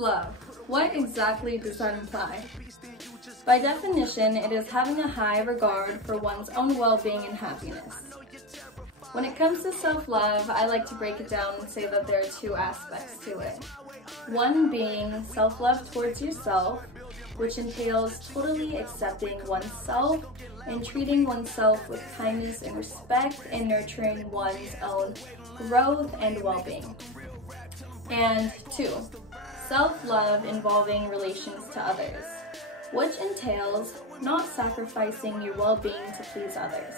Self-love. What exactly does that imply? By definition, it is having a high regard for one's own well-being and happiness. When it comes to self-love, I like to break it down and say that there are two aspects to it. One being self-love towards yourself, which entails totally accepting oneself and treating oneself with kindness and respect and nurturing one's own growth and well-being. And two, self-love involving relations to others, which entails not sacrificing your well-being to please others.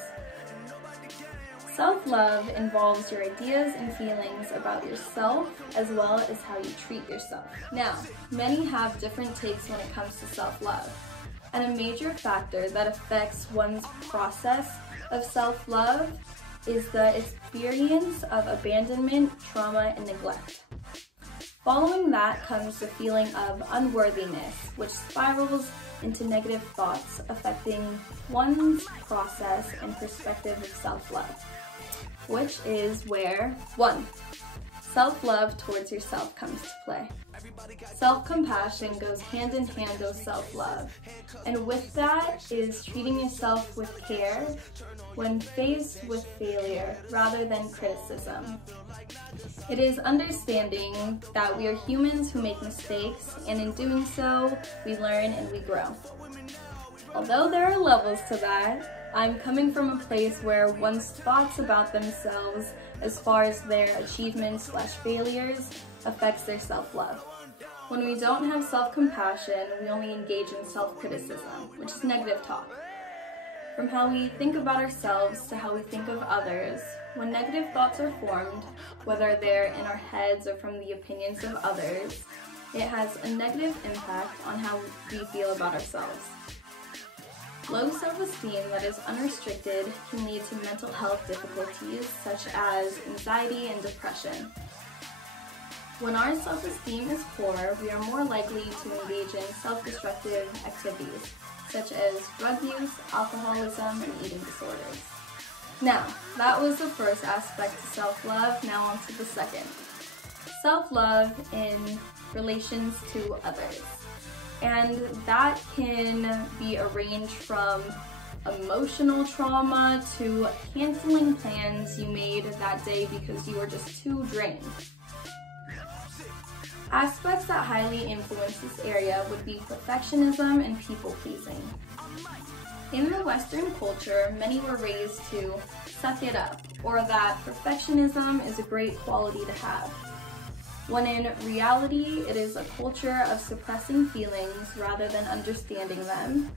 Self-love involves your ideas and feelings about yourself as well as how you treat yourself. Now, many have different takes when it comes to self-love, and a major factor that affects one's process of self-love is the experience of abandonment, trauma, and neglect. Following that comes the feeling of unworthiness, which spirals into negative thoughts affecting one's process and perspective of self-love, which is where 1. Self-love towards yourself comes to play. Self-compassion goes hand in hand with self-love, and with that is treating yourself with care when faced with failure rather than criticism. It is understanding that we are humans who make mistakes, and in doing so, we learn and we grow. Although there are levels to that, I'm coming from a place where one's thoughts about themselves as far as their achievements/failures affects their self-love. When we don't have self-compassion, we only engage in self-criticism, which is negative talk. From how we think about ourselves to how we think of others, when negative thoughts are formed, whether they're in our heads or from the opinions of others, it has a negative impact on how we feel about ourselves. Low self-esteem that is unrestricted can lead to mental health difficulties such as anxiety and depression. When our self-esteem is poor, we are more likely to engage in self-destructive activities such as drug use, alcoholism, and eating disorders. Now, that was the first aspect of self-love. Now on to the second. Self-love in relations to others. And that can be arranged from emotional trauma to canceling plans you made that day because you were just too drained. Aspects that highly influence this area would be perfectionism and people-pleasing. In the Western culture, many were raised to suck it up, or that perfectionism is a great quality to have, when in reality it is a culture of suppressing feelings rather than understanding them,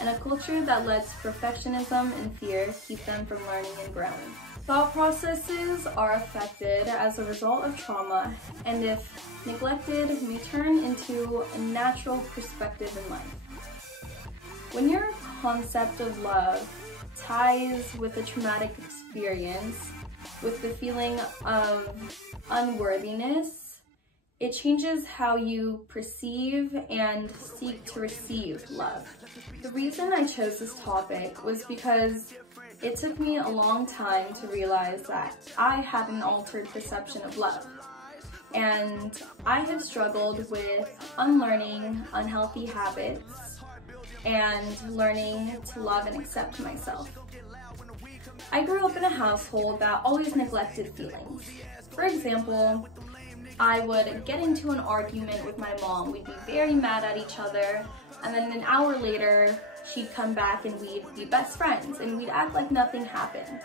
and a culture that lets perfectionism and fear keep them from learning and growing. Thought processes are affected as a result of trauma, and if neglected, may turn into a natural perspective in life. When your concept of love ties with a traumatic experience, with the feeling of unworthiness, it changes how you perceive and seek to receive love. The reason I chose this topic was because it took me a long time to realize that I had an altered perception of love. And I have struggled with unlearning unhealthy habits and learning to love and accept myself. I grew up in a household that always neglected feelings. For example, I would get into an argument with my mom. We'd be very mad at each other, and then an hour later, she'd come back and we'd be best friends, and we'd act like nothing happened.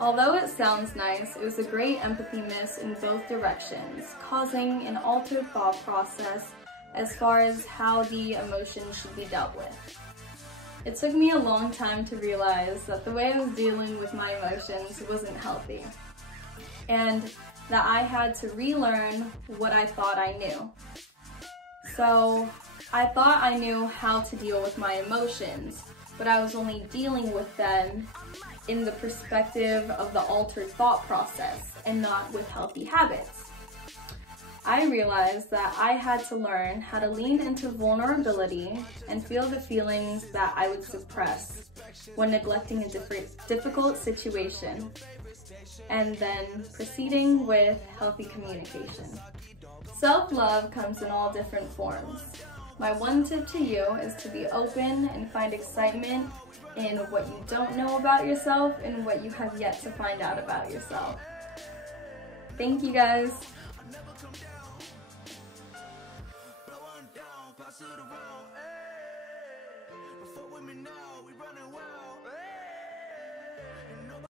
Although it sounds nice, it was a great empathy miss in both directions, causing an altered thought process as far as how the emotions should be dealt with. It took me a long time to realize that the way I was dealing with my emotions wasn't healthy, and that I had to relearn what I thought I knew. So I thought I knew how to deal with my emotions, but I was only dealing with them in the perspective of the altered thought process and not with healthy habits. I realized that I had to learn how to lean into vulnerability and feel the feelings that I would suppress when neglecting a difficult situation, and then proceeding with healthy communication. Self-love comes in all different forms. My one tip to you is to be open and find excitement in what you don't know about yourself and what you have yet to find out about yourself. Thank you guys.